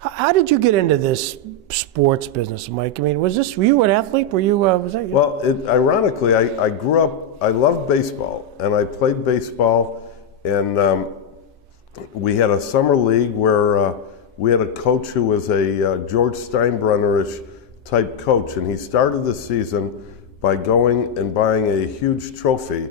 How did you get into this sports business, Mike? I mean, were you an athlete? Were you, was that you? Well, ironically, I grew up, I loved baseball, and I played baseball, and we had a summer league where we had a coach who was a George Steinbrenner-ish type coach, and he started the season by going and buying a huge trophy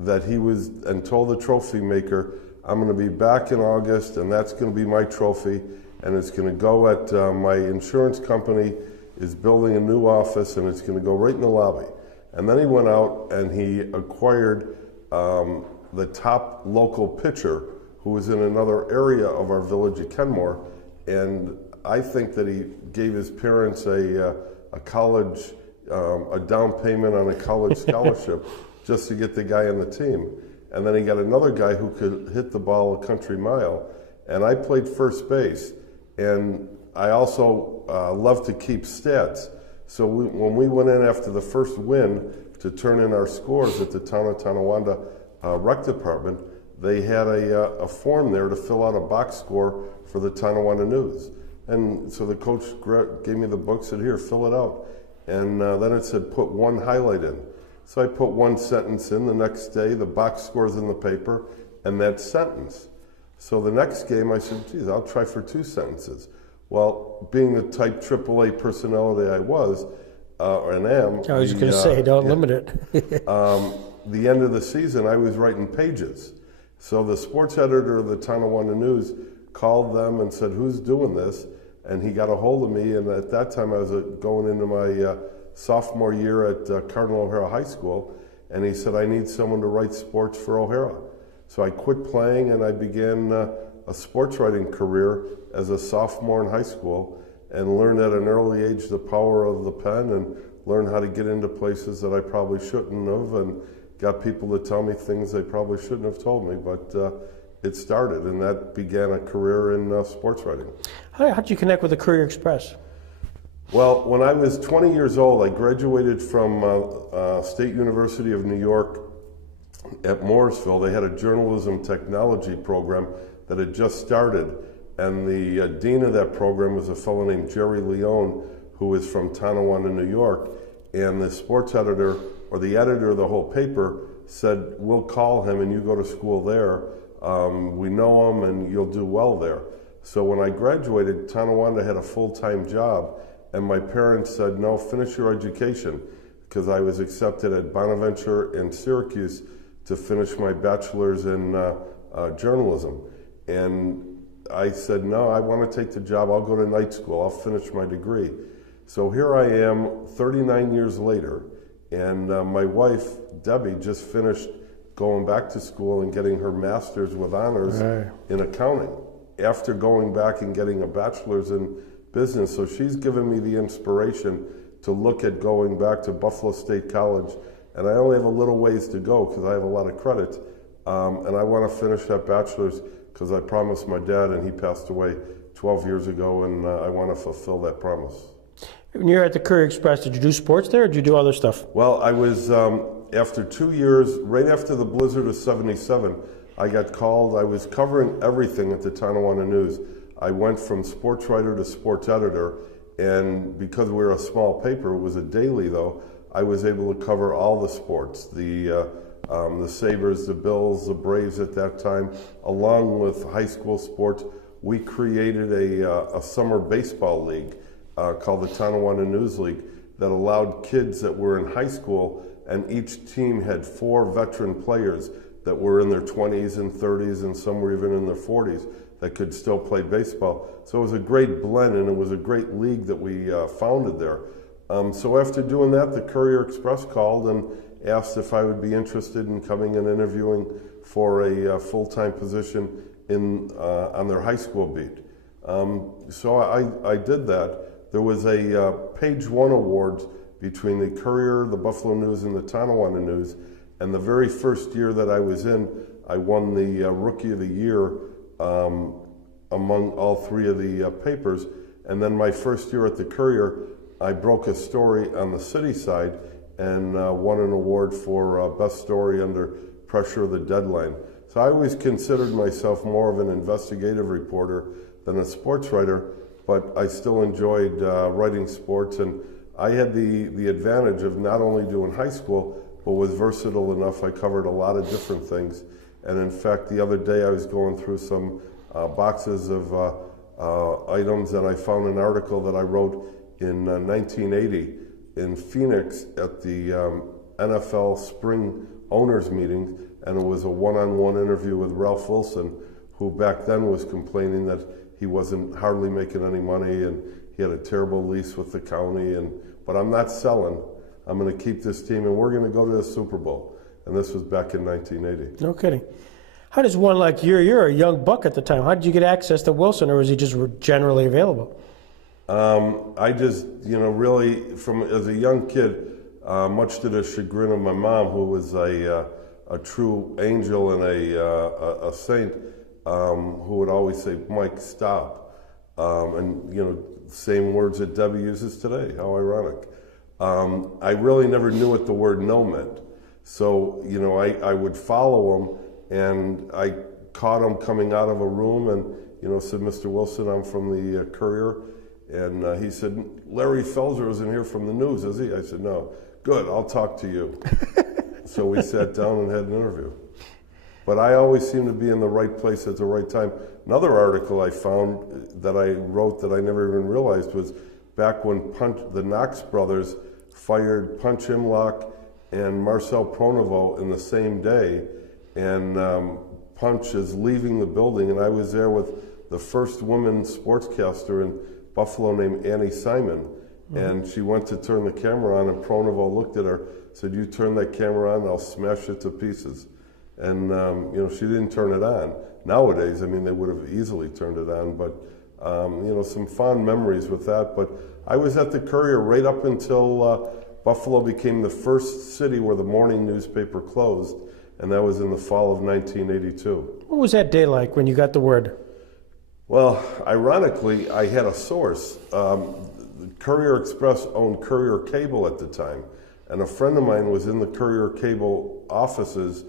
that and told the trophy maker, I'm going to be back in August, and that's going to be my trophy, and it's going to go at my insurance company is building a new office, and it's going to go right in the lobby. And then he went out and he acquired the top local pitcher who was in another area of our village at Kenmore, and I think that he gave his parents a college, a down payment on a college scholarship just to get the guy on the team. And then he got another guy who could hit the ball a country mile, and I played first base. And I also love to keep stats. So when we went in after the first win to turn in our scores at the Town of Tonawanda Rec Department, they had a form there to fill out a box score for the Tonawanda News. And so the coach gave me the book, said, here, fill it out. And then it said, put one highlight in. So I put one sentence in. The next day, the box score's in the paper, and that sentence. So the next game, I said, geez, I'll try for 2 sentences. Well, being the type Triple A personality I was, and am. I was going to say, don't limit it. The end of the season, I was writing pages. So the sports editor of the Tonawanda News called them and said, who's doing this? And he got a hold of me, and at that time I was going into my sophomore year at Cardinal O'Hara High School, and he said, I need someone to write sports for O'Hara. So I quit playing and I began a sports writing career as a sophomore in high school, and learned at an early age the power of the pen, and learned how to get into places that I probably shouldn't have, and got people to tell me things they probably shouldn't have told me, but it started, and that began a career in sports writing. How did you connect with the Courier Express? Well, when I was 20 years old, I graduated from State University of New York at Morrisville. They had a journalism technology program that had just started, and the dean of that program was a fellow named Jerry Leone, who was from Tonawanda, New York, and the sports editor, or the editor of the whole paper, said, we'll call him and you go to school there. We know him and you'll do well there. So when I graduated, Tonawanda had a full-time job, and my parents said, no, finish your education, because I was accepted at Bonaventure and Syracuse to finish my bachelor's in journalism. And I said, no, I want to take the job. I'll go to night school. I'll finish my degree. So here I am 39 years later, and my wife, Debbie, just finished going back to school and getting her master's with honors in accounting after going back and getting a bachelor's in business. So she's given me the inspiration to look at going back to Buffalo State College, and I only have a little ways to go because I have a lot of credit, and I want to finish that bachelor's because I promised my dad, and he passed away 12 years ago, and I want to fulfill that promise. When you were at the Courier Express, did you do sports there, or did you do other stuff? Well, I was, after 2 years, right after the blizzard of '77, I got called. I was covering everything at the Tonawanda News. I went from sports writer to sports editor, and because we were a small paper, it was a daily though, I was able to cover all the sports, the Sabres, the Bills, the Braves at that time, along with high school sports. We created a summer baseball league called the Tonawanda News League that allowed kids that were in high school, and each team had 4 veteran players that were in their 20s and 30s, and some were even in their 40s, that could still play baseball. So it was a great blend, and it was a great league that we founded there. So after doing that, the Courier Express called and asked if I would be interested in coming and interviewing for a full-time position on their high school beat. So I did that. There was a Page One Award between the Courier, the Buffalo News, and the Tonawanda News, and the very first year that I was in, I won the Rookie of the Year among all 3 of the papers. And then my first year at the Courier, I broke a story on the city side and won an award for best story under pressure of the deadline. So I always considered myself more of an investigative reporter than a sports writer, but I still enjoyed writing sports, and I had the advantage of not only doing high school, but was versatile enough. I covered a lot of different things. And in fact, the other day I was going through some boxes of items, and I found an article that I wrote in 1980 in Phoenix at the NFL spring owners meeting, and it was a one-on-one interview with Ralph Wilson, who back then was complaining that he wasn't hardly making any money, and he had a terrible lease with the county, but I'm not selling. I'm going to keep this team, and we're going to go to the Super Bowl. And this was back in 1980. No kidding. How does one like you're a young buck at the time, how did you get access to Wilson, or was he just generally available? I just, really, as a young kid, much to the chagrin of my mom, who was a true angel and a saint, who would always say, Mike, stop. Same words that Debbie uses today. How ironic. I really never knew what the word no meant. So, I would follow him, and I caught him coming out of a room and, said, Mr. Wilson, I'm from the Courier. And he said, Larry Felser isn't here from the news, is he? I said, no. Good, I'll talk to you. So we sat down and had an interview. But I always seem to be in the right place at the right time. Another article I found that I wrote that I never even realized was back when the Knox brothers fired Punch Imlach and Marcel Pronovost in the same day, and Punch is leaving the building, and I was there with the first woman sportscaster in Buffalo named Annie Simon, and she went to turn the camera on, and Pronovost looked at her, said, you turn that camera on, I'll smash it to pieces. And she didn't turn it on. Nowadays, they would have easily turned it on, but some fond memories with that. But I was at the Courier right up until Buffalo became the first city where the morning newspaper closed, and that was in the fall of 1982. What was that day like when you got the word? Well, ironically, I had a source. The Courier Express owned Courier Cable at the time, and a friend of mine was in the Courier Cable offices,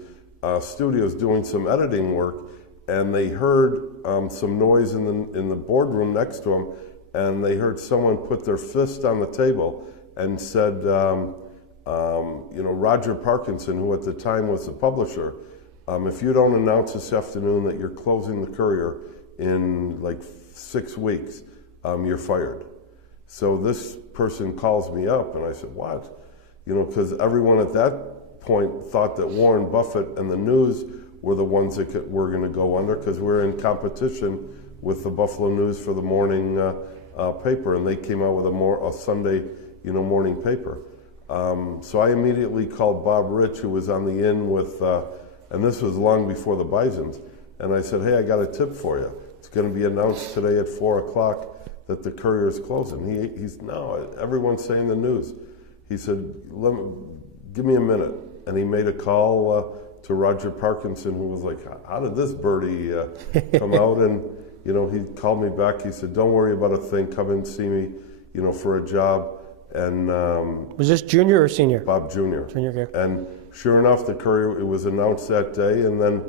studios, doing some editing work, and they heard some noise in the boardroom next to him, and they heard someone put their fist on the table and said, Roger Parkinson, who at the time was the publisher, if you don't announce this afternoon that you're closing the Courier in like 6 weeks, you're fired. So this person calls me up, and I said, what? Because everyone at that point thought that Warren Buffett and the news were the ones that were going to go under, because we're in competition with the Buffalo News for the morning paper, and they came out with a Sunday morning paper. So I immediately called Bob Rich, who was on the in with, and this was long before the Bisons, and I said, hey, I got a tip for you. It's going to be announced today at 4 o'clock that the Courier is closing. He's no, everyone's saying the news. He said, give me a minute. And he made a call to Roger Parkinson, who was like, how did this birdie come out? And, he called me back. He said, don't worry about a thing. Come and see me, for a job. And was this junior or senior? Bob Jr. Junior, okay. And sure enough, the Courier, it was announced that day. And then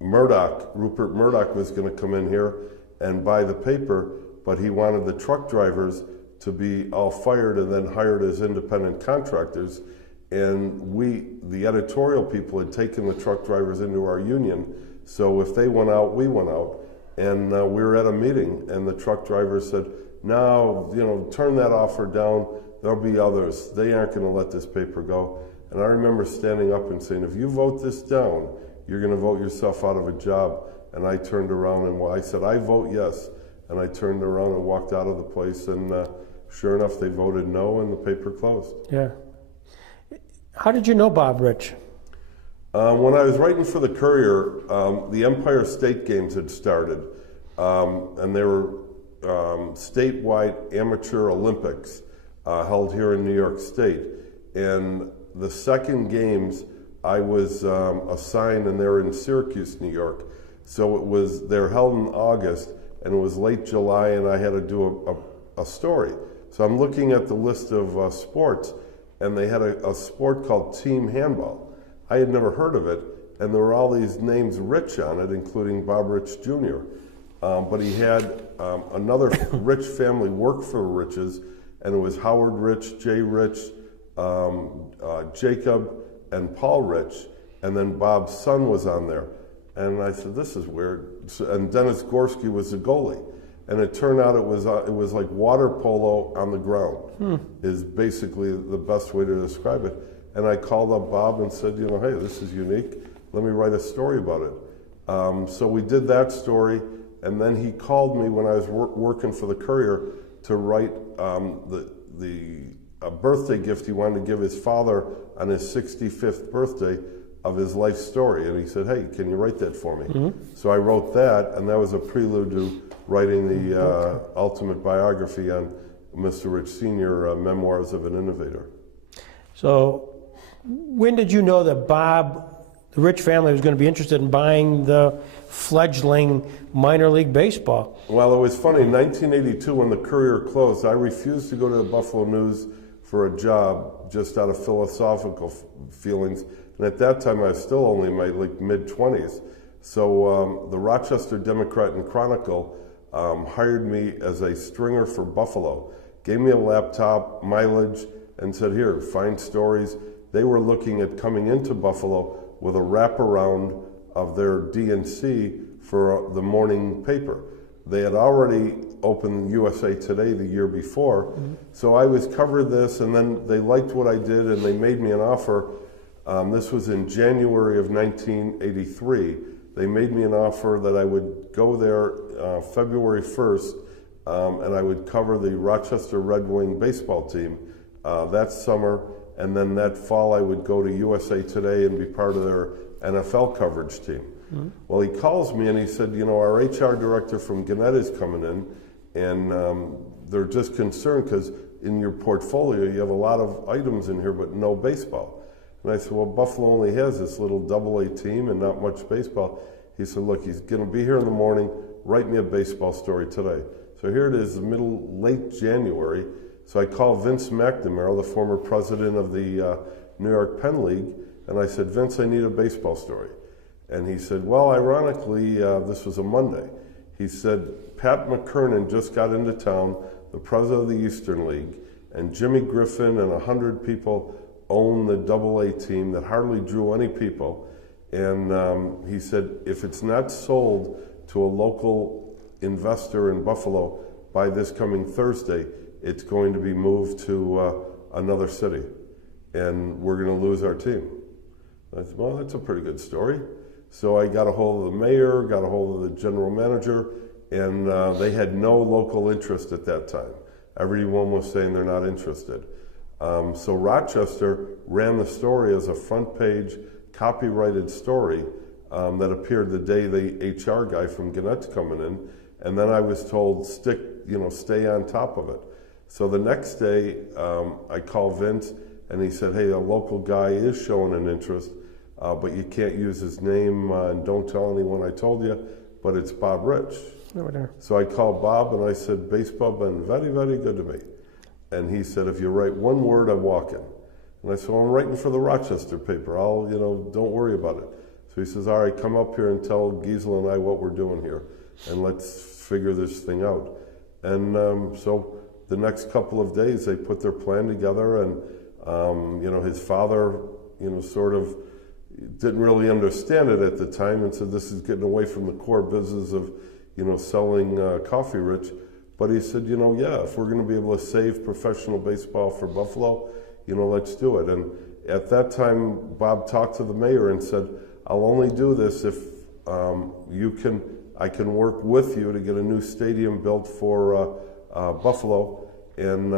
Rupert Murdoch was going to come in here and buy the paper, but he wanted the truck drivers to be all fired and then hired as independent contractors. And we, the editorial people, had taken the truck drivers into our union. So if they went out, we went out. And we were at a meeting, and the truck drivers said, no, turn that offer down. There'll be others. They aren't going to let this paper go. And I remember standing up and saying, if you vote this down, you're going to vote yourself out of a job. And I turned around and I said, I vote yes. And I turned around and walked out of the place, and sure enough, they voted no, and the paper closed. Yeah. How did you know Bob Rich? When I was writing for the Courier, the Empire State Games had started, and they were statewide amateur Olympics held here in New York State. And the second games, I was assigned, and they were in Syracuse, New York. So they're held in August, and it was late July, and I had to do a story. So I'm looking at the list of sports, and they had a sport called team handball. I had never heard of it, and there were all these names Rich on it, including Bob Rich Jr. but he had another rich family work for the Riches, and it was Howard Rich, Jay Rich, Jacob, and Paul Rich, and then Bob's son was on there. And I said, this is weird. And Dennis Gorski was the goalie. And it turned out it was like water polo on the ground, is basically the best way to describe it. And I called up Bob and said, hey, this is unique. Let me write a story about it. So we did that story, and then he called me when I was working for the Courier to write a birthday gift he wanted to give his father on his 65th birthday of his life story. And he said, hey, can you write that for me? So I wrote that, and that was a prelude to writing the ultimate biography on Mr. Rich Sr., Memoirs of an Innovator. So when did you know that Bob, the Rich family, was going to be interested in buying the fledgling minor league baseball? Well, it was funny. In 1982, when the Courier closed, I refused to go to the Buffalo News for a job just out of philosophical feelings. And at that time, I was still only in my mid-20s. So the Rochester Democrat and Chronicle hired me as a stringer for Buffalo, gave me a laptop, mileage, and said, here, find stories. They were looking at coming into Buffalo with a wraparound of their DNC for the morning paper. They had already opened USA Today the year before, so I was covered this, and then they liked what I did, and they made me an offer. This was in January of 1983. They made me an offer that I would go there February 1st, and I would cover the Rochester Red Wing baseball team that summer, and then that fall I would go to USA Today and be part of their NFL coverage team. Well, he calls me and he said, our HR director from Gannett is coming in, and they're just concerned because in your portfolio you have a lot of items in here but no baseball. And I said, well, Buffalo only has this little AA team and not much baseball. He said, look, he's going to be here in the morning. Write me a baseball story today. So here it is, late January. So I called Vince McNamara, the former president of the New York Penn League, and I said, Vince, I need a baseball story. And he said, well, ironically, this was a Monday. He said, Pat McKernan just got into town, the president of the Eastern League, and Jimmy Griffin and 100 people own the AA team that hardly drew any people. And he said, if it's not sold to a local investor in Buffalo by this coming Thursday, it's going to be moved to another city, and we're going to lose our team. I said, well, that's a pretty good story. So I got a hold of the mayor, got a hold of the general manager, and they had no local interest at that time. Everyone was saying they're not interested. So Rochester ran the story as a front page, copyrighted story that appeared the day the HR guy from Gannett's coming in, and then I was told, stay on top of it. So the next day, I called Vince, and he said, hey, a local guy is showing an interest, but you can't use his name, and don't tell anyone I told you, but it's Bob Rich. Over there. So I called Bob, and I said, baseball been very, very good to me. And he said, if you write one word, I'm walking. And I said, well, I'm writing for the Rochester paper. Don't worry about it. So he says, all right, come up here and tell Giesel and I what we're doing here, and let's figure this thing out. And so the next couple of days, they put their plan together, and his father, sort of didn't really understand it at the time, and said, this is getting away from the core business of, selling Coffee Rich. But he said, yeah, if we're going to be able to save professional baseball for Buffalo, let's do it. And at that time, Bob talked to the mayor and said, I'll only do this if I can work with you to get a new stadium built for Buffalo, and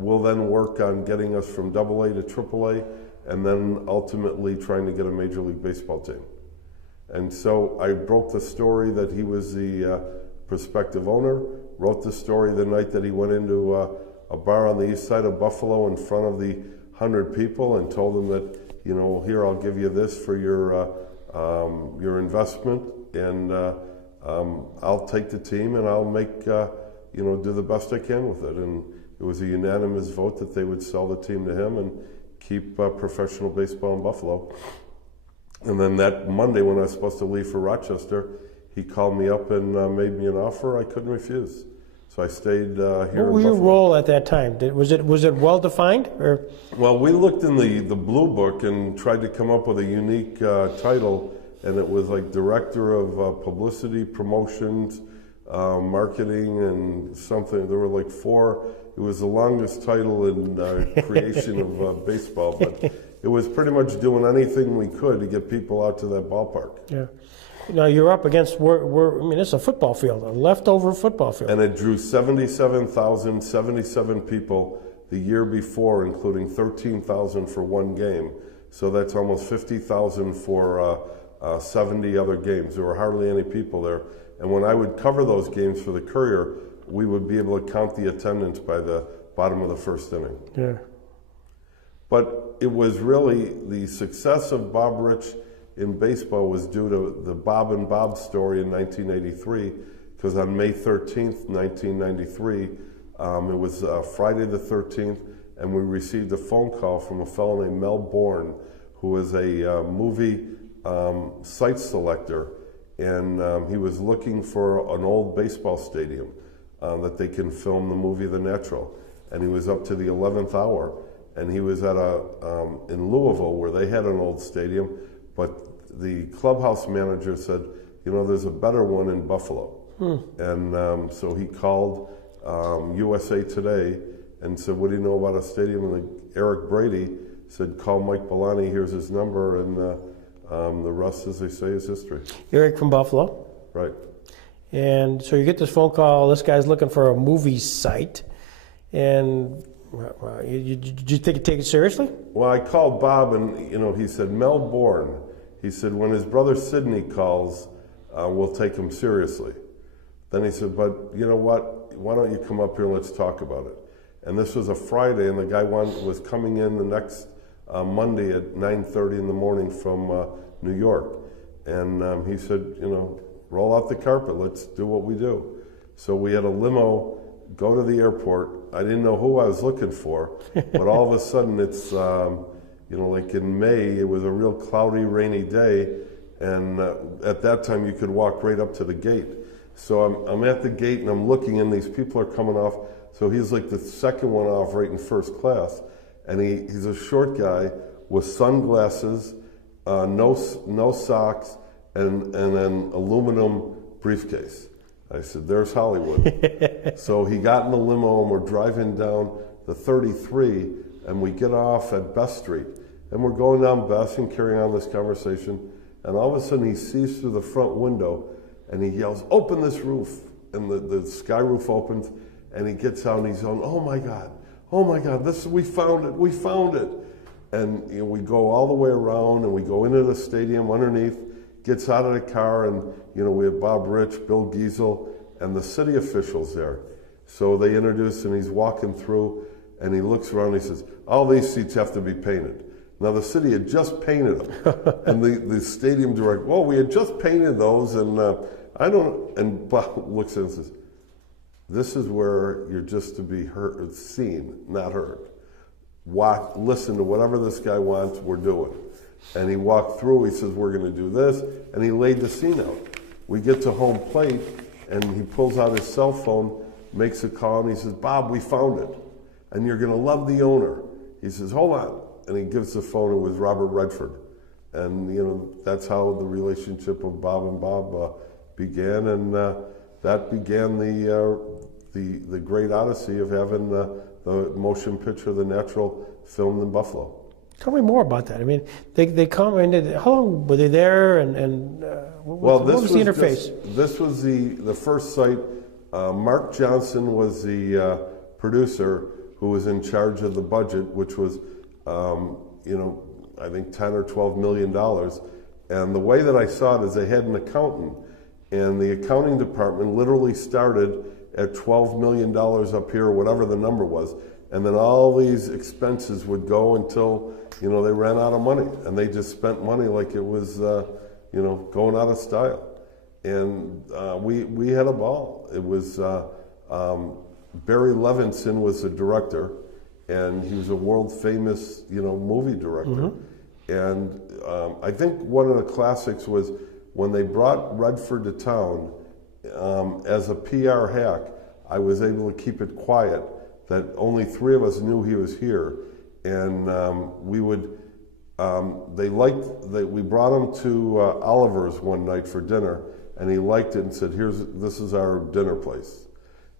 we'll then work on getting us from AA to Triple A, and then ultimately trying to get a Major League Baseball team. And so I broke the story that he was the prospective owner, wrote the story the night that he went into a bar on the east side of Buffalo in front of the 100 people, and told them that, here, I'll give you this for your investment, and I'll take the team and I'll make, do the best I can with it. And it was a unanimous vote that they would sell the team to him and keep professional baseball in Buffalo. And then that Monday, when I was supposed to leave for Rochester, he called me up and made me an offer I couldn't refuse. So I stayed here What in was your Buffalo. role at that time? Was it well defined, or? Well, we looked in the Blue Book and tried to come up with a unique title, and it was like Director of Publicity, Promotions, Marketing, and something. There were like 4. It was the longest title in creation of baseball, but it was pretty much doing anything we could to get people out to that ballpark. Yeah. Now you're up against it's a football field, a leftover football field. And it drew 77 people the year before, including 13,000 for one game. So that's almost 50,000 for 70 other games. There were hardly any people there. And when I would cover those games for the Courier, we would be able to count the attendance by the bottom of the first inning. Yeah. But it was really the success of Bob Rich in baseball was due to the Bob and Bob story in 1983, because on May 13th, 1993, it was Friday the 13th, and we received a phone call from a fellow named Mel Bourne, who was a movie site selector, and he was looking for an old baseball stadium that they can film the movie The Natural. And he was up to the 11th hour, and he was at in Louisville, where they had an old stadium, but the clubhouse manager said, there's a better one in Buffalo. And so he called USA Today and said, what do you know about a stadium? And Eric Brady said, call Mike Billoni, here's his number, and the rest, as they say, is history. Eric from Buffalo. Right. And so you get this phone call, this guy's looking for a movie site, and did you take it seriously? Well, I called Bob, and he said, Mel Bourne. He said, when his brother Sidney calls, we'll take him seriously. Then he said, but you know what? Why don't you come up here and let's talk about it? And this was a Friday, and the guy was coming in the next Monday at 9:30 in the morning from New York. And he said, roll out the carpet, let's do what we do. So we had a limo go to the airport. I didn't know who I was looking for, but all of a sudden it's, like in May, it was a real cloudy, rainy day, and at that time you could walk right up to the gate. So I'm at the gate and I'm looking, and these people are coming off. So he's like the second one off right in first class, and he's a short guy with sunglasses, no socks, and an aluminum briefcase. I said, there's Hollywood. So he got in the limo, and we're driving down the 33, and we get off at Best Street. And we're going down Best and carrying on this conversation, and all of a sudden he sees through the front window, and he yells, open this roof. And the sky roof opens, and he gets out, and he's going, oh my God, we found it. And we go all the way around, and we go into the stadium underneath, gets out of the car, and we have Bob Rich, Bill Giesel, and the city officials there. So they introduce him, he's walking through, and he looks around and he says, all these seats have to be painted. Now the city had just painted them, and the stadium director, well, we had just painted those, and and Bob looks at him and says, this is where you're just to be seen, not heard. Listen to whatever this guy wants, we're doing. And he walked through, he says, we're going to do this, and he laid the scene out. We get to home plate, and he pulls out his cell phone, makes a call, and he says, Bob, we found it, and you're going to love the owner. He says, hold on, and he gives the phone. It was Robert Redford. And, that's how the relationship of Bob and Bob began, and that began the great odyssey of having the motion picture, The Natural, filmed in Buffalo. Tell me more about that. I mean, they come and how long were they there, and what was the interface? This was the first site. Mark Johnson was the producer who was in charge of the budget, which was, I think $10 or $12 million. And the way that I saw it is they had an accountant, and the accounting department literally started at $12 million up here, whatever the number was. And then all these expenses would go until, they ran out of money. And they just spent money like it was, going out of style. And we had a ball. It was, Barry Levinson was the director, and he was a world-famous, movie director. Mm-hmm. And I think one of the classics was when they brought Redford to town, as a PR hack, I was able to keep it quiet that only 3 of us knew he was here. And we would, they liked that we brought him to Oliver's one night for dinner, and he liked it and said, this is our dinner place.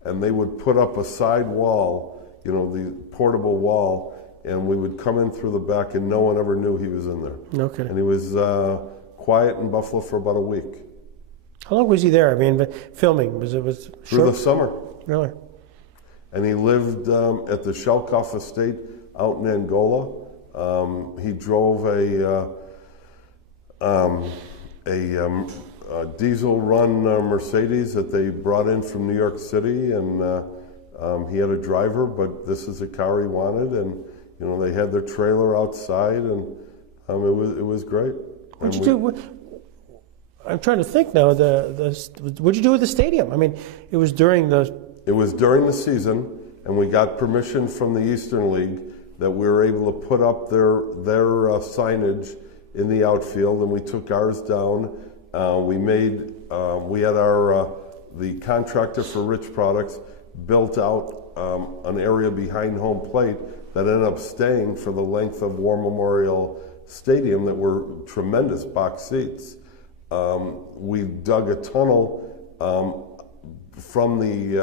And they would put up a side wall, you know, the portable wall, and we would come in through the back and no one ever knew he was in there. Okay. And he was quiet in Buffalo for about a week. How long was he there? I mean, filming, was Through short? the summer. Really? And he lived at the Shelkoff estate out in Angola. He drove a diesel-run Mercedes that they brought in from New York City, and he had a driver, but this is a car he wanted, and you know they had their trailer outside, and it was great. What'd you do? I'm trying to think now. What'd you do with the stadium? I mean, it was during the. It was during the season, and we got permission from the Eastern League that we were able to put up their signage in the outfield, and we took ours down. We had the contractor for Rich Products built out an area behind home plate that ended up staying for the length of War Memorial Stadium that were tremendous box seats. We dug a tunnel from the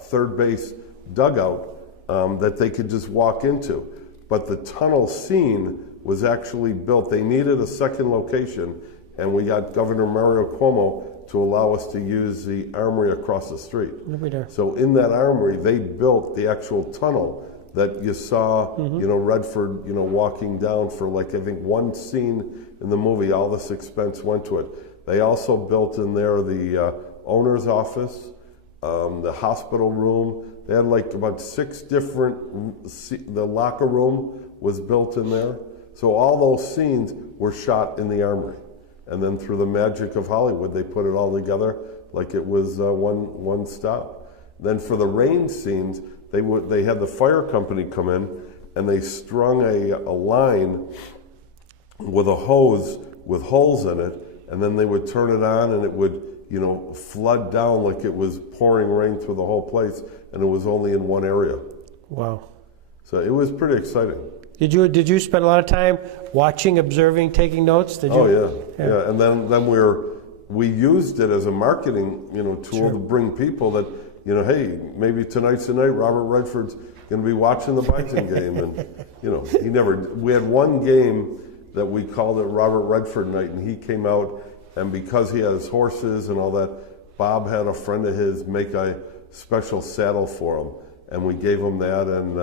third base dugout that they could just walk into. But the tunnel scene was actually built. They needed a second location, and we got Governor Mario Cuomo to allow us to use the armory across the street. So in that armory, they built the actual tunnel that you saw, you know, Redford, you know, walking down for like, I think one scene in the movie, all this expense went to it. They also built in there the owner's office, the hospital room. They had like about 6 different, the locker room was built in there. So all those scenes were shot in the armory. And then through the magic of Hollywood, they put it all together like it was one stop. Then for the rain scenes, they had the fire company come in and they strung a line with a hose with holes in it, and then they would turn it on and it would, you know, flood down like it was pouring rain through the whole place, and it was only in one area. Wow. So it was pretty exciting. Did you spend a lot of time watching, observing, taking notes? Did you? Oh yeah. And then we used it as a marketing, you know, tool to bring people that, you know, hey, maybe tonight's the night Robert Redford's going to be watching the Bison game, and you know, we had one game that we called it Robert Redford night, and he came out, and because he has horses and all that, Bob had a friend of his make a special saddle for him, and we gave him that, and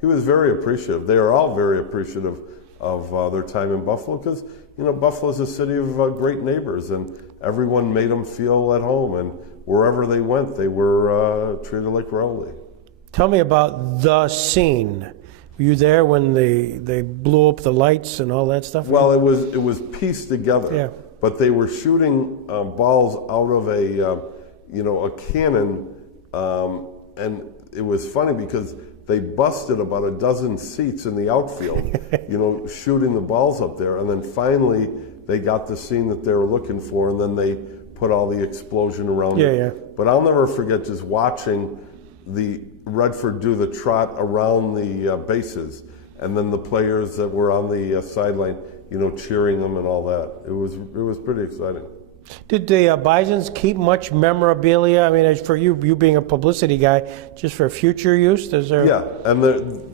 he was very appreciative. They are all very appreciative of their time in Buffalo, because, you know, Buffalo is a city of great neighbors, and everyone made them feel at home, and wherever they went, they were treated like royalty. Tell me about the scene. Were you there when they blew up the lights and all that stuff? Well, it was pieced together. Yeah. But they were shooting balls out of a cannon, and it was funny because they busted about a dozen seats in the outfield, you know, shooting the balls up there, and then finally they got the scene that they were looking for, and then they put all the explosion around it. Yeah. But I'll never forget just watching the Redford do the trot around the bases, and then the players that were on the sideline, you know, cheering them and all that. It was pretty exciting. Did the Bisons keep much memorabilia? I mean, as for you being a publicity guy, just for future use? Yeah, and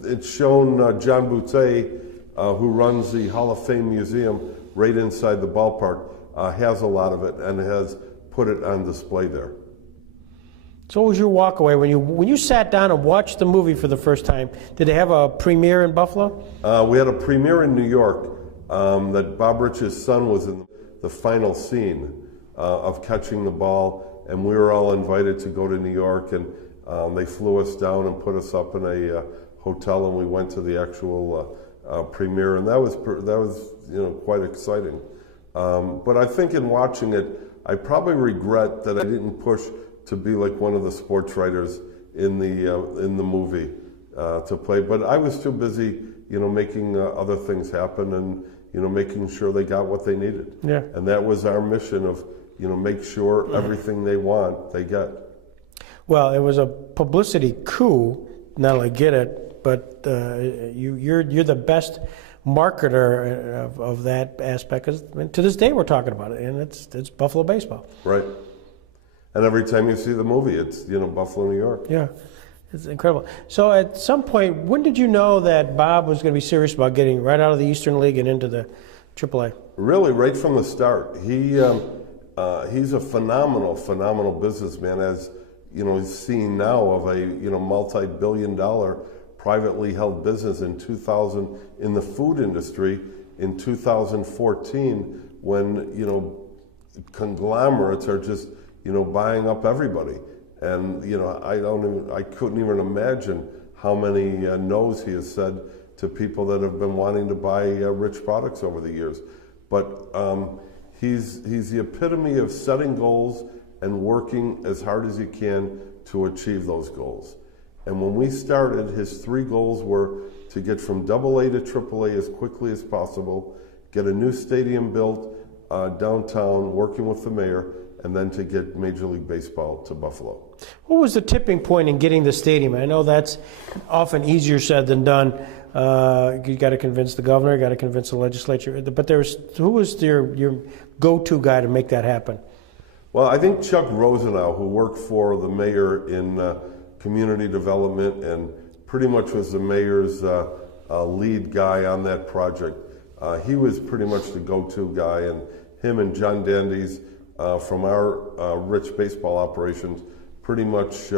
it's shown John Boutte, who runs the Hall of Fame Museum right inside the ballpark, has a lot of it and has put it on display there. So what was your walk away when you sat down and watched the movie for the first time? Did they have a premiere in Buffalo? We had a premiere in New York that Bob Rich's son was in the final scene of catching the ball, and we were all invited to go to New York, and they flew us down and put us up in a hotel, and we went to the actual premiere, and that was you know, quite exciting. But I think in watching it, I probably regret that I didn't push to be like one of the sports writers in the movie to play. But I was too busy, you know, making other things happen, and making sure they got what they needed. Yeah. And that was our mission of, make sure everything they want, they get. Well, it was a publicity coup, not only get it, but you're the best marketer of that aspect. 'Cause, to this day, we're talking about it, and it's Buffalo baseball. Right. And every time you see the movie, it's, Buffalo, New York. Yeah, it's incredible. So at some point, when did you know that Bob was going to be serious about getting right out of the Eastern League and into the Triple A? Really, right from the start. He's a phenomenal businessman, as he's seen now of a multi-billion-dollar privately held business in 2000 in the food industry in 2014, when conglomerates are just buying up everybody. And I couldn't even imagine how many no's he has said to people that have been wanting to buy rich products over the years. But he's the epitome of setting goals and working as hard as you can to achieve those goals. And when we started, his 3 goals were to get from AA to AAA as quickly as possible, get a new stadium built downtown, working with the mayor, and then to get Major League Baseball to Buffalo. What was the tipping point in getting the stadium? I know that's often easier said than done. You got to convince the governor, you got to convince the legislature. But who was your go-to guy to make that happen? Well, I think Chuck Rosenau, who worked for the mayor in community development and pretty much was the mayor's lead guy on that project. He was pretty much the go-to guy, and him and John Dandies from our Rich baseball operations pretty much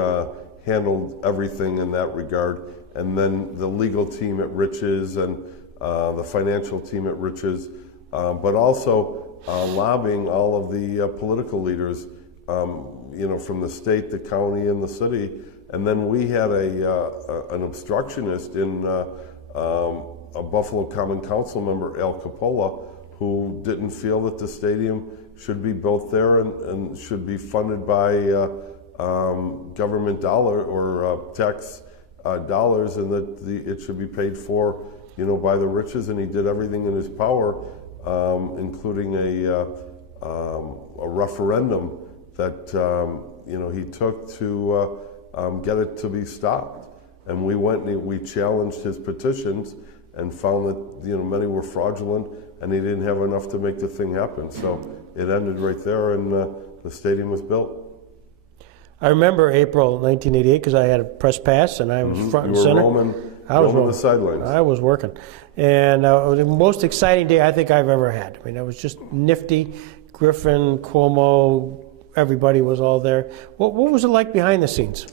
handled everything in that regard. And then the legal team at Rich's and the financial team at Rich's, but also lobbying all of the political leaders, from the state, the county, and the city. And then we had an obstructionist in a Buffalo Common Council member, Al Coppola, who didn't feel that the stadium should be built there and should be funded by government dollar or tax dollars, and that it should be paid for, by the Riches. And he did everything in his power, including a referendum that he took to get it to be stopped. And we went and we challenged his petitions and found that many were fraudulent, and he didn't have enough to make the thing happen. So it ended right there, and the stadium was built. I remember April 1988 because I had a press pass and I was front and center. I was roaming the sidelines. I was working, and it was the most exciting day I think I've ever had. I mean, it was just nifty. Griffin, Cuomo, everybody was all there. What was it like behind the scenes?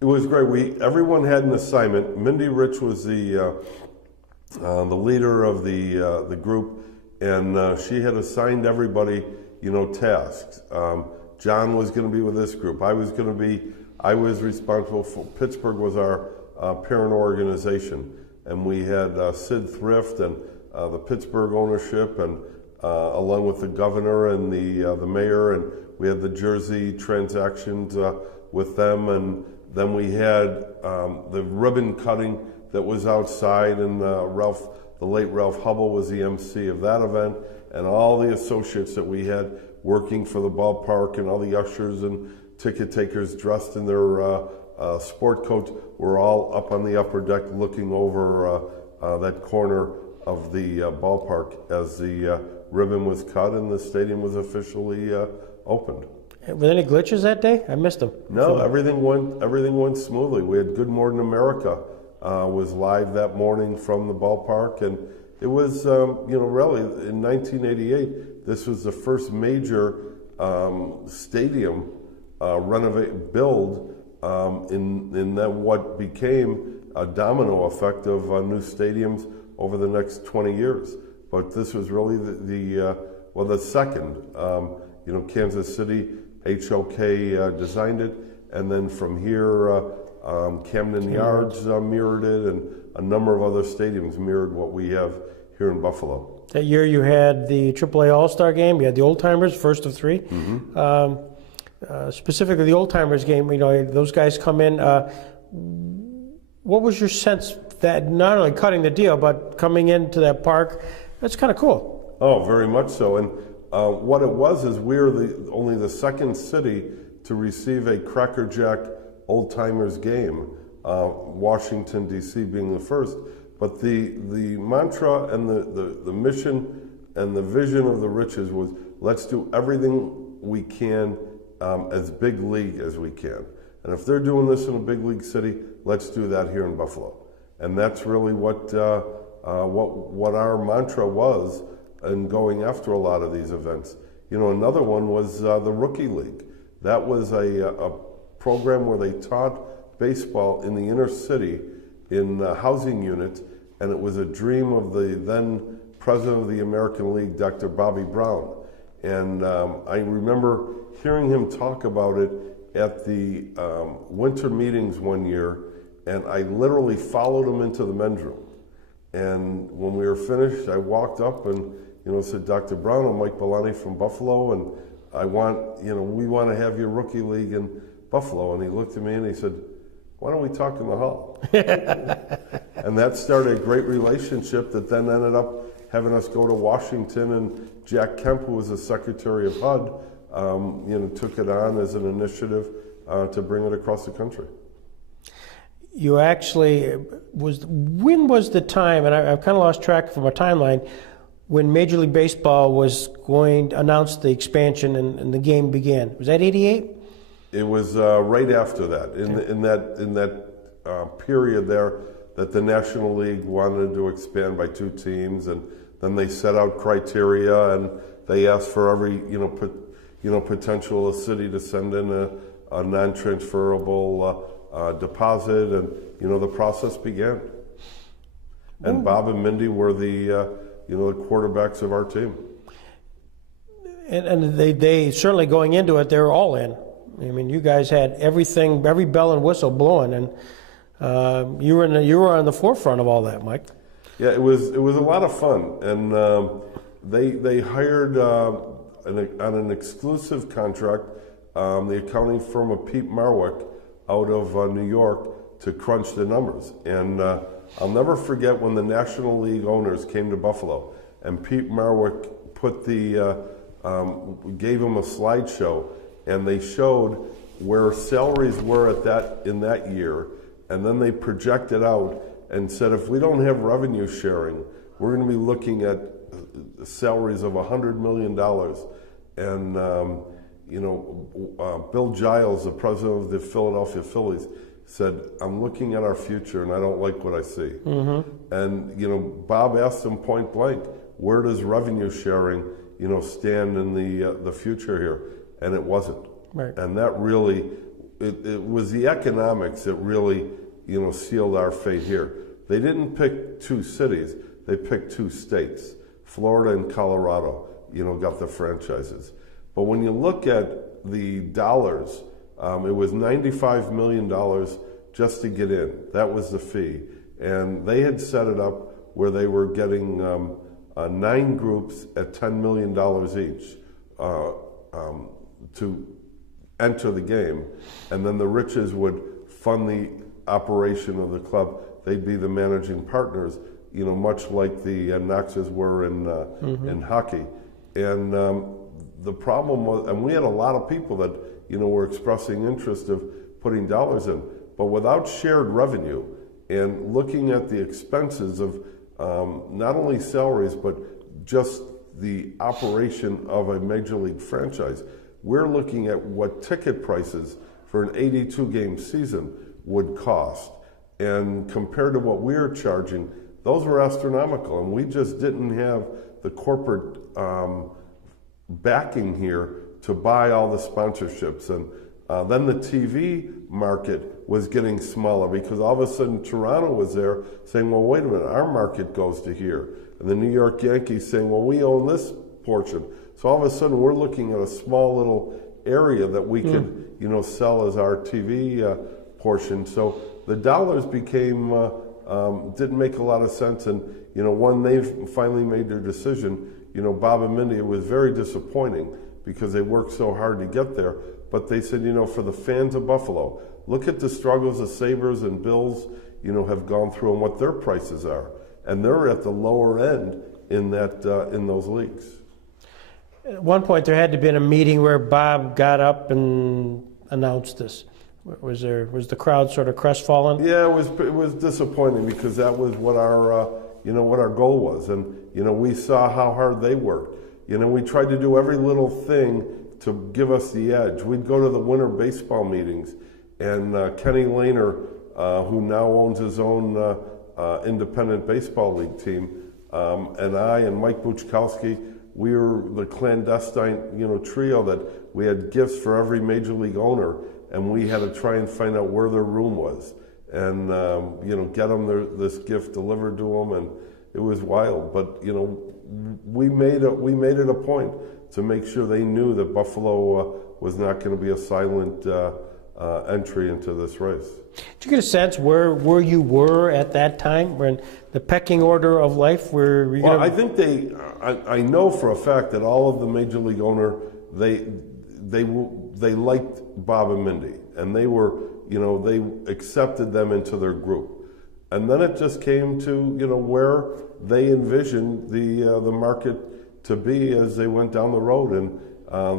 It was great. Everyone had an assignment. Mindy Rich was the leader of the group, and she had assigned everybody, tasks. John was going to be with this group. I was responsible for, Pittsburgh was our parent organization, and we had Sid Thrift and the Pittsburgh ownership, and along with the governor and the mayor, and we had the Jersey transactions with them, and then we had the ribbon cutting that was outside, and the late Ralph Hubble was the MC of that event, and all the associates that we had working for the ballpark, and all the ushers and ticket takers dressed in their sport coats were all up on the upper deck looking over that corner of the ballpark as the ribbon was cut and the stadium was officially opened. Were there any glitches that day? I missed them. No, everything went smoothly. We had Good Morning America was live that morning from the ballpark, and it was really in 1988. This was the first major stadium build in that what became a domino effect of new stadiums over the next 20 years. But this was really the second. Kansas City, HOK designed it, and then from here, Camden Yards mirrored it, and a number of other stadiums mirrored what we have here in Buffalo. That year you had the Triple A All-Star game, you had the Old Timers, first of 3. Mm-hmm. Specifically the Old Timers game, those guys come in. What was your sense that not only cutting the deal, but coming into that park, That's kind of cool. Oh, very much so. And what it was is we were only the second city to receive a Cracker Jack Old Timers game, Washington, D.C. being the first. But the mantra and the mission and the vision of the Riches was, let's do everything we can as big league as we can. And if they're doing this in a big league city, let's do that here in Buffalo. And that's really what our mantra was in going after a lot of these events. You know, another one was the Rookie League. That was a program where they taught baseball in the inner city in housing units, and it was a dream of the then president of the American League, Dr. Bobby Brown. And I remember hearing him talk about it at the winter meetings one year, and I literally followed him into the men's room. And when we were finished, I walked up and said, Dr. Brown, I'm Mike Billoni from Buffalo, and we want to have your Rookie League in Buffalo. And he looked at me and he said, why don't we talk in the hall? And that started a great relationship that then ended up having us go to Washington, and Jack Kemp, who was the Secretary of HUD, took it on as an initiative to bring it across the country. You actually when was the time, and I've kind of lost track from our timeline, when Major League Baseball was going to announce the expansion and the game began? Was that 88? It was right after that, in that period there, that the National League wanted to expand by 2 teams, and then they set out criteria, and they asked for every potential city to send in a non-transferable deposit, and the process began. And Bob and Mindy were the quarterbacks of our team. And they certainly, going into it, they were all in. I mean, you guys had everything, every bell and whistle blowing, and you were on the forefront of all that, Mike. Yeah, it was a lot of fun, and they hired on an exclusive contract the accounting firm of Pete Marwick out of New York to crunch the numbers. And I'll never forget when the National League owners came to Buffalo, and Pete Marwick gave them a slideshow, and they showed where salaries were in that year, and then they projected out and said, if we don't have revenue sharing, we're going to be looking at salaries of $100 million. And Bill Giles, the president of the Philadelphia Phillies, said, I'm looking at our future and I don't like what I see. Mm-hmm. And Bob asked him point blank, where does revenue sharing stand in the future here? And it wasn't. Right. And that really, it was the economics that really sealed our fate here. They didn't pick 2 cities, they picked 2 states. Florida and Colorado got the franchises. But when you look at the dollars, it was $95 million just to get in. That was the fee. And they had set it up where they were getting 9 groups at $10 million each to enter the game. And then the Riches would fund the operation of the club. They'd be the managing partners, much like the Knoxes were in hockey. And the problem was, and we had a lot of people that were expressing interest of putting dollars in, but without shared revenue and looking at the expenses of not only salaries but just the operation of a major league franchise, we're looking at what ticket prices for an 82-game season would cost, and compared to what we were charging, those were astronomical, and we just didn't have the corporate backing here to buy all the sponsorships. And then the TV market was getting smaller because all of a sudden Toronto was there saying, well, wait a minute, our market goes to here. And the New York Yankees saying, well, we own this portion. So all of a sudden we're looking at a small little area that we could, sell as our TV portion. So the dollars became, didn't make a lot of sense. And, when they finally made their decision, Bob and Mindy, it was very disappointing because they worked so hard to get there. But they said, for the fans of Buffalo, look at the struggles the Sabres and Bills, have gone through and what their prices are. And they're at the lower end, in those leagues. At one point, there had to have been a meeting where Bob got up and announced this. Was the crowd sort of crestfallen? Yeah, it was disappointing because that was what our goal was, and we saw how hard they worked. We tried to do every little thing to give us the edge. We'd go to the winter baseball meetings, and Kenny Lehner, who now owns his own independent baseball league team, and I and Mike Buchkowski, we were the clandestine trio that we had gifts for every major league owner, and we had to try and find out where their room was, and get them this gift delivered to them, and it was wild. But we made it a point to make sure they knew that Buffalo was not going to be a silent entry into this race. Did you get a sense where you were at that time, when the pecking order of life? Well, I think I know for a fact that all of the major league owner they liked Bob and Mindy, and they were they accepted them into their group, and then it just came to where they envisioned the market to be as they went down the road, and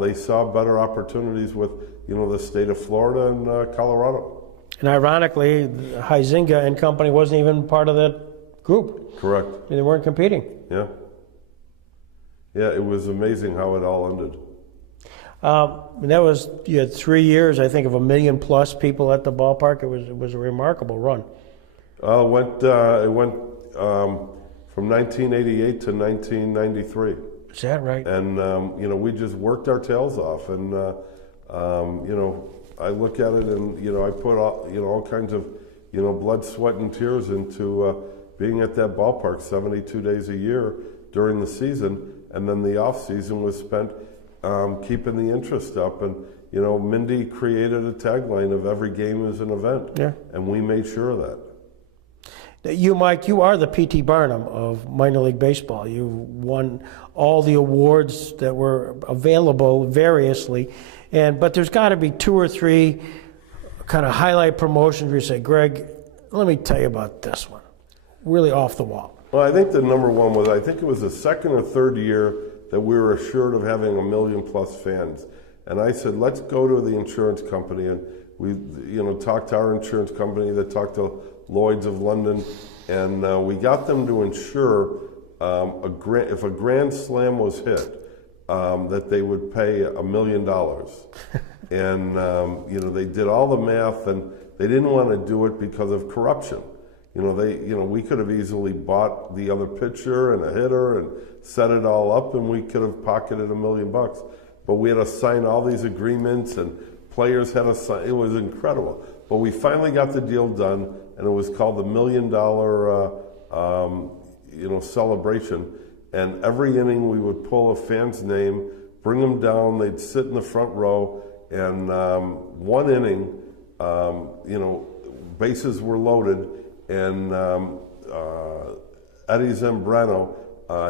they saw better opportunities with the state of Florida and Colorado. And ironically, Huizinga and company wasn't even part of that group. Correct. I mean, they weren't competing. Yeah. Yeah, it was amazing how it all ended. And that was, you had 3 years, I think, of 1 million plus people at the ballpark. It was a remarkable run. It went from 1988 to 1993. Is that right? And we just worked our tails off, and I look at it, and I put all kinds of blood, sweat, and tears into being at that ballpark 72 days a year during the season, and then the off season was spent keeping the interest up. And Mindy created a tagline of every game is an event, yeah, and we made sure of that. You, Mike, you are the P.T. Barnum of minor league baseball. You won all the awards that were available variously, but there's got to be 2 or 3 kind of highlight promotions where you say, Greg, let me tell you about this one. Really off the wall. Well, I think the number one was, I think it was the second or third year that we were assured of having 1 million plus fans. And I said, let's go to the insurance company. And we talked to our insurance company that talked to Lloyd's of London, and we got them to insure if a grand slam was hit, that they would pay $1 million. And they did all the math, and they didn't want to do it because of corruption. We could have easily bought the other pitcher and a hitter and set it all up, and we could have pocketed $1 million. But we had to sign all these agreements, and players had to sign. It was incredible. But we finally got the deal done, and it was called the $1 million celebration. And every inning we would pull a fan's name, bring them down. They'd sit in the front row, and one inning, bases were loaded, and Eddie Zambrano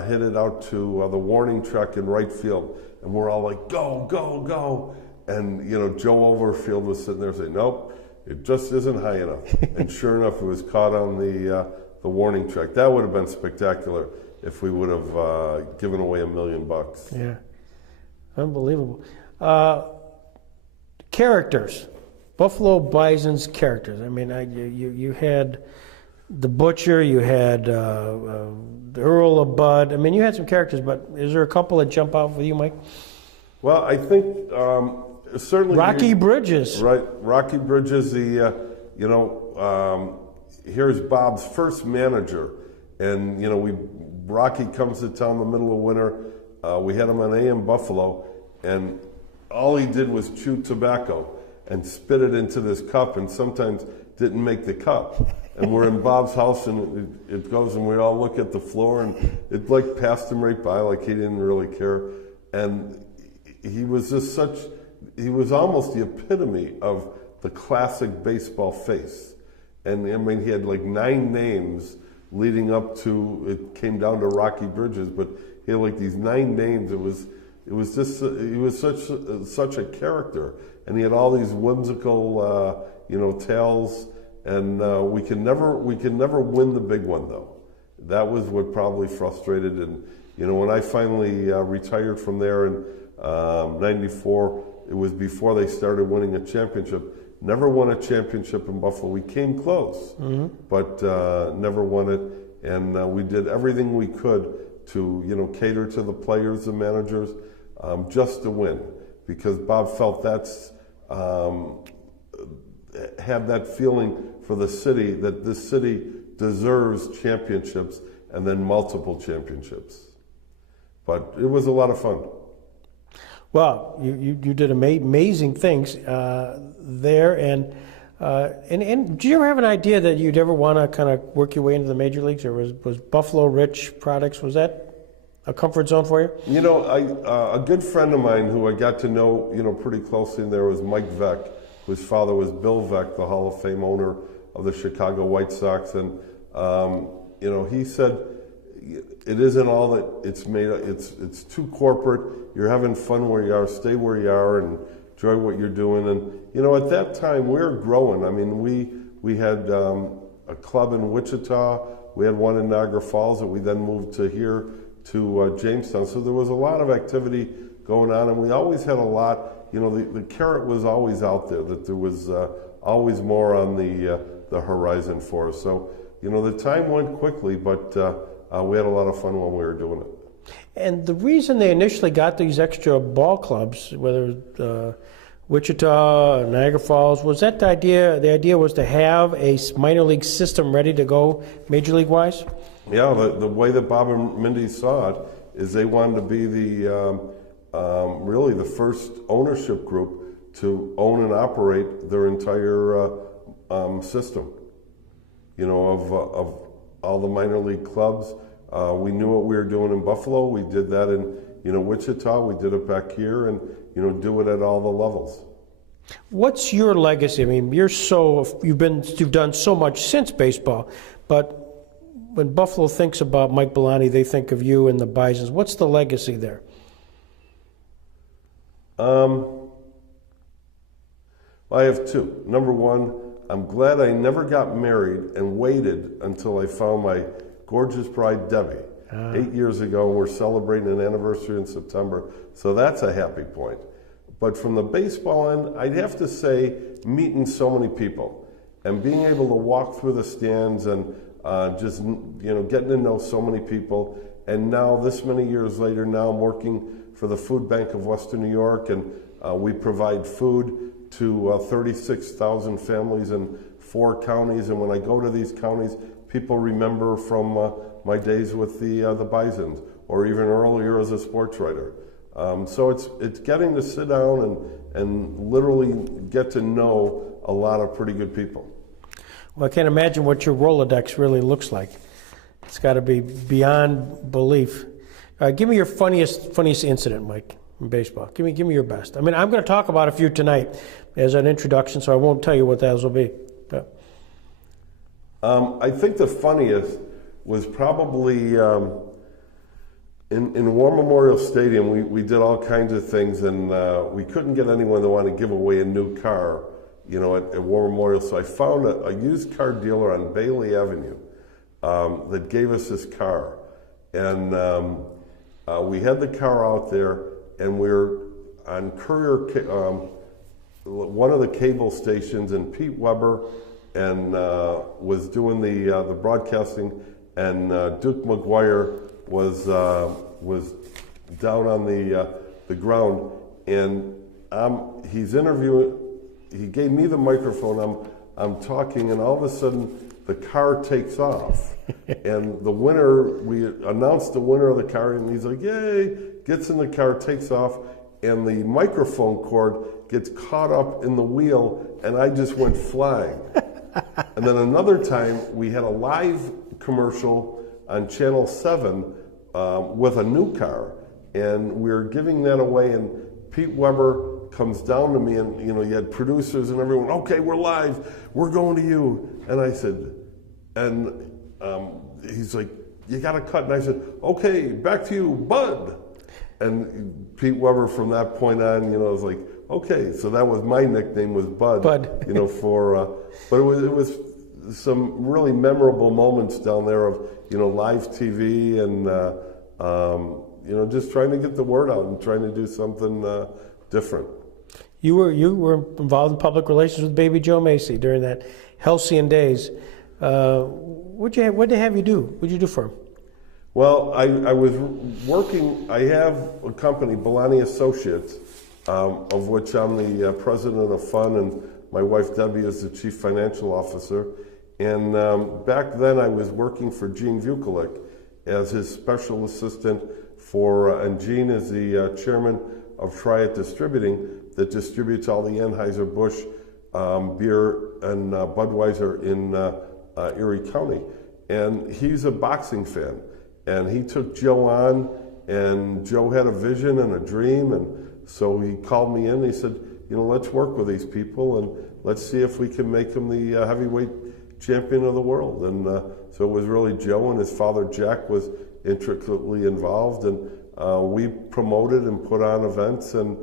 hit it out to the warning track in right field, and we're all like, go, go, go. And Joe Overfield was sitting there saying, nope, it just isn't high enough. And sure enough, it was caught on the warning track. That would have been spectacular if we would have given away $1 million. Yeah, unbelievable. Characters, Buffalo Bisons characters. I mean, you had the Butcher, you had the Earl of Bud. I mean, you had some characters, but is there a couple that jump out for you, Mike? Well, I think certainly Rocky Bridges. Right, Rocky Bridges. Here's Bob's first manager, and Rocky comes to town in the middle of winter. We had him on AM Buffalo, and all he did was chew tobacco and spit it into this cup, and sometimes didn't make the cup. And we're in Bob's house, and it goes, and we all look at the floor, and it like passed him right by, like he didn't really care. And he was just he was almost the epitome of the classic baseball face. And I mean, he had like 9 names leading up to, it came down to Rocky Bridges, but he had like these 9 names. It was just, he was such a character. And he had all these whimsical, tales. And we can never win the big one, though. that was what probably frustrated. And when I finally retired from there in '94, it was before they started winning a championship. Never won a championship in Buffalo. We came close, but never won it. And we did everything we could to cater to the players and managers just to win, because Bob felt that's had that feeling for the city, that this city deserves championships and then multiple championships. But it was a lot of fun. Well, you did amazing things there, and did you ever have an idea that you'd ever want to kind of work your way into the major leagues, or was Buffalo Rich Products, was that a comfort zone for you? A good friend of mine who I got to know pretty closely in there was Mike Veck, whose father was Bill Veck, the Hall of Fame owner of the Chicago White Sox, and he said, it isn't all that it's made of. It's too corporate. You're having fun where you are. Stay where you are and enjoy what you're doing. And at that time we were growing. I mean, we had a club in Wichita. We had one in Niagara Falls that we then moved to here to Jamestown. So there was a lot of activity going on, and we always had a lot. The carrot was always out there. That there was always more on the horizon for us. So the time went quickly, but we had a lot of fun when we were doing it. And the reason they initially got these extra ball clubs, whether Wichita, Niagara Falls, was that the idea? The idea was to have a minor league system ready to go major league wise? Yeah, the way that Bob and Mindy saw it is they wanted to be really the first ownership group to own and operate their entire system. Of all the minor league clubs. We knew what we were doing in Buffalo. We did that in Wichita. We did it back here, and do it at all the levels. What's your legacy? I mean, you've done so much since baseball, but when Buffalo thinks about Mike Billoni, they think of you and the Bisons. What's the legacy there? I have two. Number one, I'm glad I never got married and waited until I found my gorgeous bride, Debbie, 8 years ago. We're celebrating an anniversary in September, so that's a happy point. But from the baseball end, I'd have to say meeting so many people and being able to walk through the stands and just getting to know so many people. And now, this many years later, now I'm working for the Food Bank of Western New York, and we provide food to 36,000 families in 4 counties. And when I go to these counties, people remember from my days with the Bisons, or even earlier as a sports writer. So it's getting to sit down and literally get to know a lot of pretty good people. Well, I can't imagine what your Rolodex really looks like. It's got to be beyond belief. Give me your funniest incident, Mike, in baseball. Give me your best. I mean, I'm going to talk about a few tonight as an introduction, so I won't tell you what those will be. But I think the funniest was probably in War Memorial Stadium. We did all kinds of things, and we couldn't get anyone to want to give away a new car, at War Memorial. So I found a used car dealer on Bailey Avenue that gave us this car, and we had the car out there, and we were on Courier, one of the cable stations, and Pete Weber and was doing the broadcasting, and Duke McGuire was down on the ground, and he's interviewing. He gave me the microphone. I'm talking, and all of a sudden the car takes off, and the winner. We announced the winner of the car, and he's like, "Yay!" Gets in the car, takes off, and the microphone cord gets caught up in the wheel, and I just went flying. And then another time, we had a live commercial on Channel 7 with a new car, and we were giving that away, and Pete Weber comes down to me, and you had producers and everyone, okay, we're live, we're going to you. And I said, and he's like, you got to cut. And I said, okay, back to you, Bud. And Pete Weber from that point on, was like, okay, so that was my nickname, was Bud. Bud. But it was some really memorable moments down there of, live TV and, just trying to get the word out and trying to do something different. You were involved in public relations with Baby Joe Macy during that halcyon days. What'd they have you do? What'd you do for him? Well, I was working. I have a company, Billoni Associates, of which I'm the president of fund, and my wife Debbie is the chief financial officer. And back then, I was working for Gene Vukovic as his special assistant for, and Gene is the chairman of Triad Distributing, that distributes all the Anheuser-Busch beer and Budweiser in Erie County. And he's a boxing fan. And he took Joe on, and Joe had a vision and a dream, and so he called me in and he said, let's work with these people and let's see if we can make him the heavyweight champion of the world. And so it was really Joe, and his father Jack was intricately involved, and we promoted and put on events and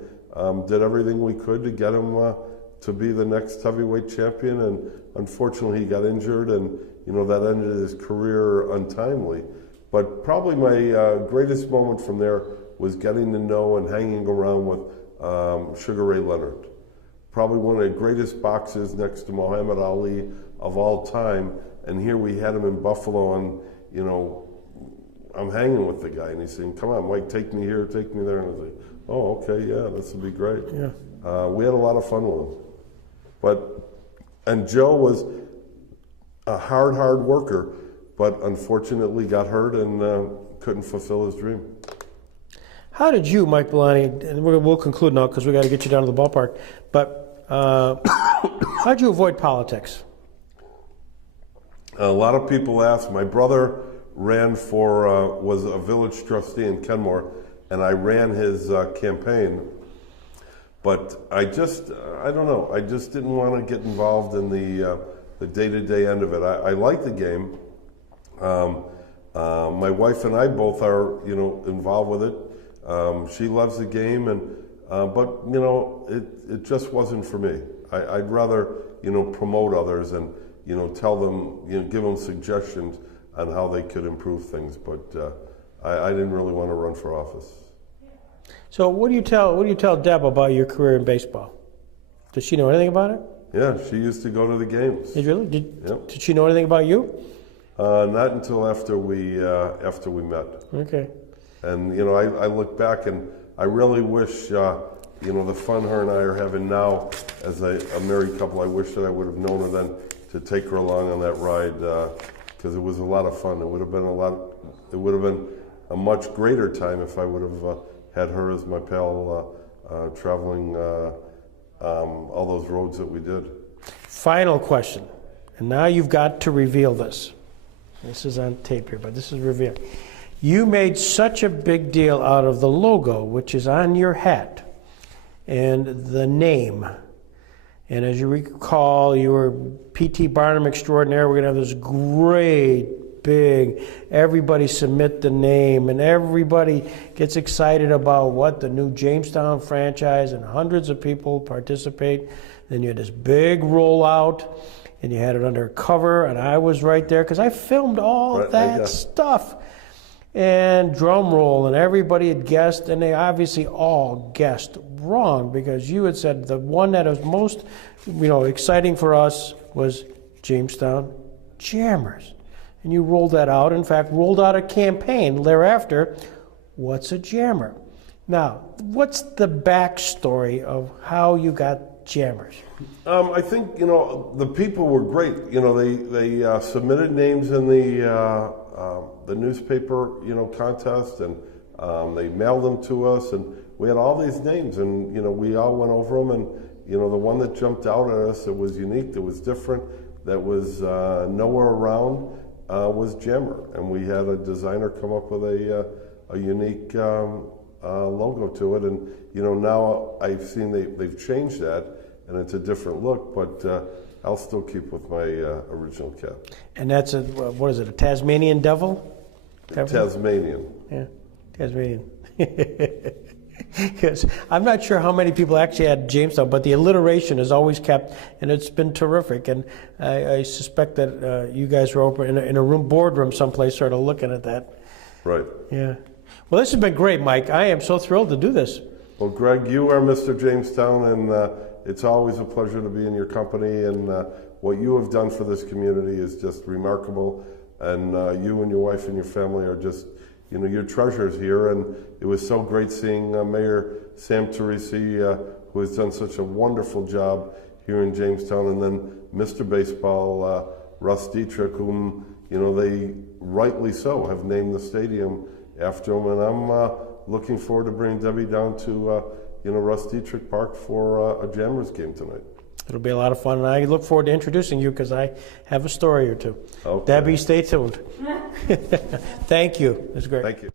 did everything we could to get him to be the next heavyweight champion. And unfortunately he got injured, and that ended his career untimely. But probably my greatest moment from there was getting to know and hanging around with Sugar Ray Leonard. Probably one of the greatest boxers next to Muhammad Ali of all time. And here we had him in Buffalo, and I'm hanging with the guy, and he's saying, "Come on, Mike, take me here, take me there." And I was like, "Oh, okay, yeah, this would be great." Yeah. We had a lot of fun with him. And Joe was a hard worker, but unfortunately got hurt and couldn't fulfill his dream. How did you, Mike Billoni, and we'll conclude now because we got to get you down to the ballpark, but how did you avoid politics? A lot of people ask. My brother ran for, was a village trustee in Kenmore, and I ran his campaign. But I don't know, I just didn't want to get involved in the day-to-day end of it. I like the game. My wife and I both are, involved with it. She loves the game, but it just wasn't for me. I'd rather, promote others and, tell them, give them suggestions on how they could improve things. But I didn't really want to run for office. So what do you tell Deb about your career in baseball? Does she know anything about it? Yeah, she used to go to the games. Did really? Did she know anything about you? Not until after we met. Okay. And I look back and I really wish the fun her and I are having now as a married couple. I wish that I would have known her then to take her along on that ride because it was a lot of fun. It would have been a much greater time if I would have had her as my pal traveling all those roads that we did. Final question, and now you've got to reveal this. This is on tape here, but this is revealed. You made such a big deal out of the logo, which is on your hat, and the name. And as you recall, you were P.T. Barnum extraordinaire. We're going to have this great, big, everybody submit the name, and everybody gets excited about what the new Jamestown franchise, and hundreds of people participate. Then you had this big rollout, and you had it under cover, and I was right there because I filmed all that stuff. And drum roll, and everybody had guessed, and they obviously all guessed wrong because you had said the one that was most, exciting for us was Jamestown Jammers. And you rolled that out, in fact, rolled out a campaign thereafter, What's a Jammer? Now, what's the backstory of how you got Jammers? I think, the people were great. They submitted names in the newspaper, contest, and they mailed them to us, and we had all these names, and, we all went over them, and, the one that jumped out at us that was unique, that was different, that was nowhere around, was Jammer, and we had a designer come up with a unique logo to it, and, now I've seen they've changed that, and it's a different look, but I'll still keep with my original cap. And that's what is it, a Tasmanian devil? Tasmanian. Yeah, Tasmanian. Because I'm not sure how many people actually had Jamestown, but the alliteration is always kept, and it's been terrific. And I suspect that you guys were open in a boardroom someplace sort of looking at that. Right. Yeah. Well, this has been great, Mike. I am so thrilled to do this. Well, Greg, you are Mr. Jamestown, and it's always a pleasure to be in your company, and what you have done for this community is just remarkable, and you and your wife and your family are just, you're treasures here, and it was so great seeing Mayor Sam Teresi, who has done such a wonderful job here in Jamestown, and then Mr. Baseball, Russ Dietrich, whom, they rightly so have named the stadium after him, and I'm looking forward to bringing Debbie down to, Russ Dietrich Park for a Jammers game tonight. It'll be a lot of fun, and I look forward to introducing you because I have a story or two. Okay. Debbie, stay tuned. Thank you. It's great. Thank you.